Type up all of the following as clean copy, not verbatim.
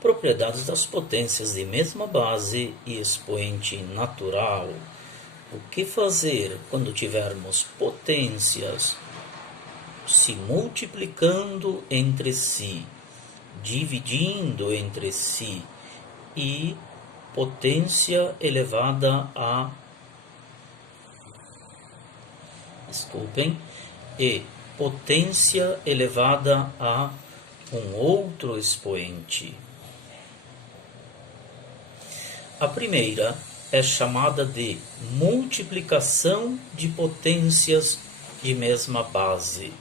Propriedades das potências de mesma base e expoente natural. O que fazer quando tivermos potências se multiplicando entre si, dividindo entre si, e potência elevada a e potência elevada a um outro expoente. A primeira é chamada de multiplicação de potências de mesma base.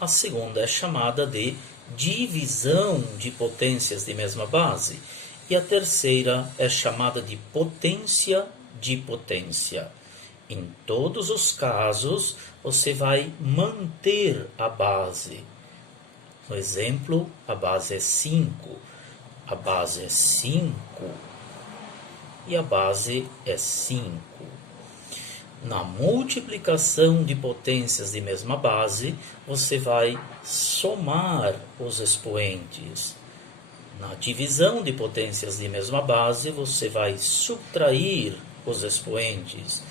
A segunda é chamada de divisão de potências de mesma base. E a terceira é chamada de potência de potência. Em todos os casos, você vai manter a base. No exemplo, a base é 5, a base é 5 e a base é 5. Na multiplicação de potências de mesma base, você vai somar os expoentes. Na divisão de potências de mesma base, você vai subtrair os expoentes.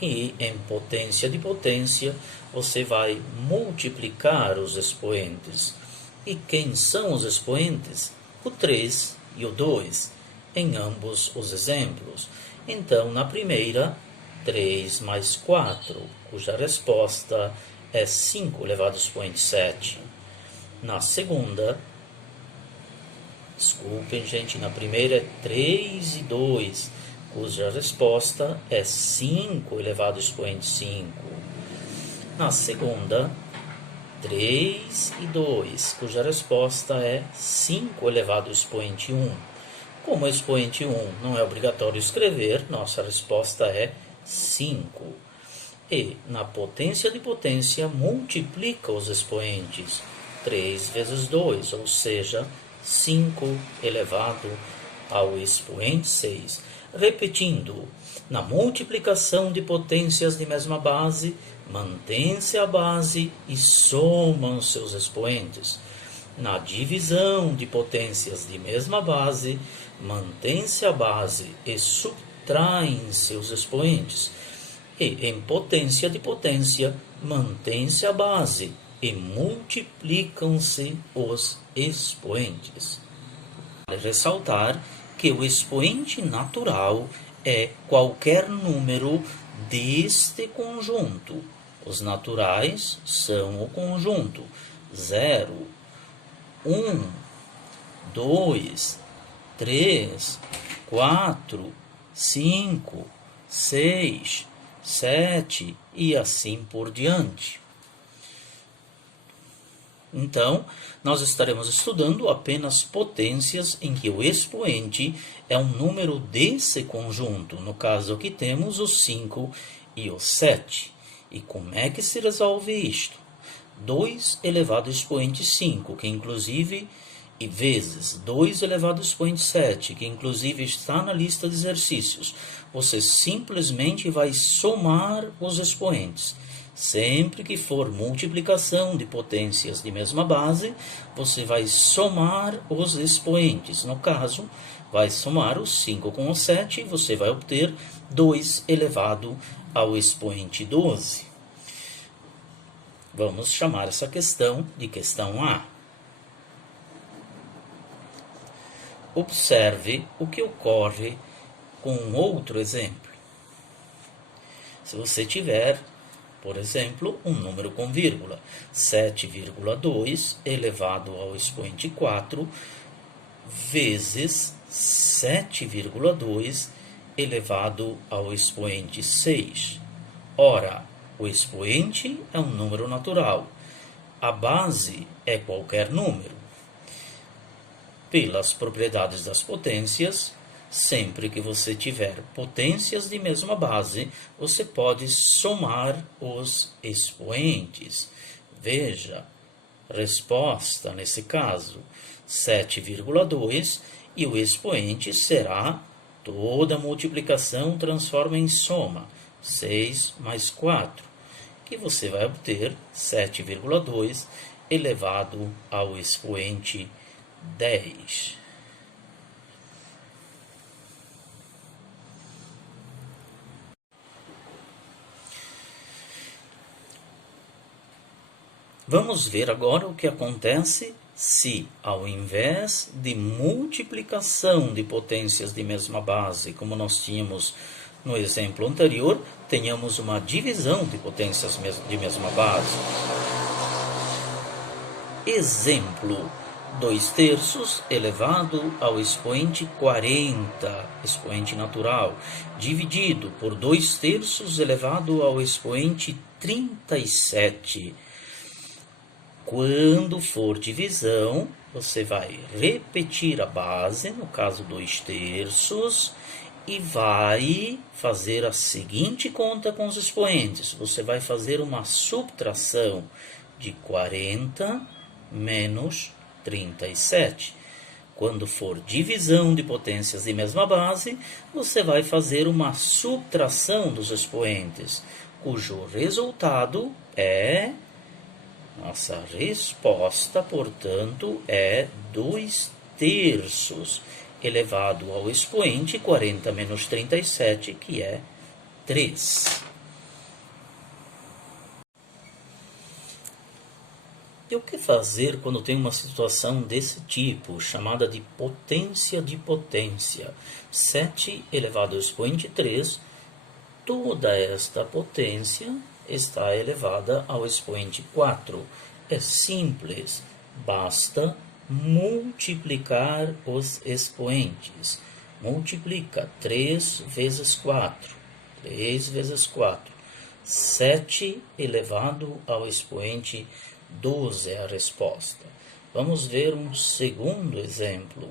E em potência de potência, você vai multiplicar os expoentes. E quem são os expoentes? O 3 e o 2, em ambos os exemplos. Então, na primeira, 3 mais 4, cuja resposta é 5 elevado ao expoente 7. Na segunda, na primeira é 3 e 2, cuja resposta é 5 elevado ao expoente 5. Na segunda, 3 e 2, cuja resposta é 5 elevado ao expoente 1. Como o expoente 1 não é obrigatório escrever, nossa resposta é 5. E na potência de potência, multiplica os expoentes. 3 vezes 2, ou seja, 5 elevado ao expoente 6. Repetindo, na multiplicação de potências de mesma base, mantém-se a base e somam seus expoentes. Na divisão de potências de mesma base, mantém-se a base e subtraem seus expoentes. E em potência de potência, mantém-se a base e multiplicam-se os expoentes. Vale ressaltar que o expoente natural é qualquer número deste conjunto. Os naturais são o conjunto 0, 1, 2, 3, 4, 5, 6, 7 e assim por diante. Então, nós estaremos estudando apenas potências em que o expoente é um número desse conjunto. No caso aqui temos o 5 e o 7. E como é que se resolve isto? 2 elevado ao expoente 5, que inclusive, e vezes 2 elevado ao expoente 7, que inclusive está na lista de exercícios. Você simplesmente vai somar os expoentes. Sempre que for multiplicação de potências de mesma base, você vai somar os expoentes. No caso, vai somar o 5 com o 7 e você vai obter 2 elevado ao expoente 12. Vamos chamar essa questão de questão A. Observe o que ocorre com um outro exemplo. Se você tiver, por exemplo, um número com vírgula, 7,2 elevado ao expoente 4 vezes 7,2 elevado ao expoente 6. Ora, o expoente é um número natural. A base é qualquer número. Pelas propriedades das potências, sempre que você tiver potências de mesma base, você pode somar os expoentes. Veja, resposta nesse caso, 7,2 e o expoente será toda multiplicação transforma em soma, 6 mais 4, que você vai obter 7,2 elevado ao expoente 10. Vamos ver agora o que acontece se, ao invés de multiplicação de potências de mesma base, como nós tínhamos no exemplo anterior, tenhamos uma divisão de potências de mesma base. Exemplo: 2/3 elevado ao expoente 40, expoente natural, dividido por 2/3 elevado ao expoente 37. Quando for divisão, você vai repetir a base, no caso 2/3, e vai fazer a seguinte conta com os expoentes. Você vai fazer uma subtração de 40 menos 37. Quando for divisão de potências de mesma base, você vai fazer uma subtração dos expoentes, cujo resultado é... Nossa resposta, portanto, é 2/3 elevado ao expoente 40 menos 37, que é 3. E o que fazer quando tem uma situação desse tipo, chamada de potência de potência? 7 elevado ao expoente 3, toda esta potência está elevada ao expoente 4. É simples, basta multiplicar os expoentes. Multiplica 3 vezes 4. 3 vezes 4. 7 elevado ao expoente 12 é a resposta. Vamos ver um segundo exemplo.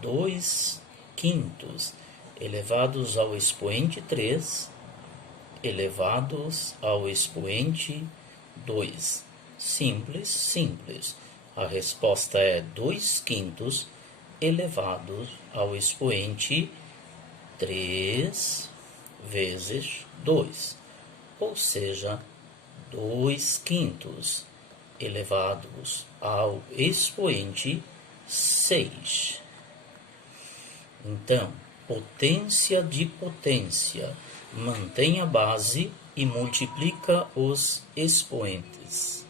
2/5 elevados ao expoente 3, elevados ao expoente 2. Simples, simples. A resposta é 2/5 elevados ao expoente 3 vezes 2. Ou seja, 2/5 elevados ao expoente 6. Então, potência de potência, mantém a base e multiplica os expoentes.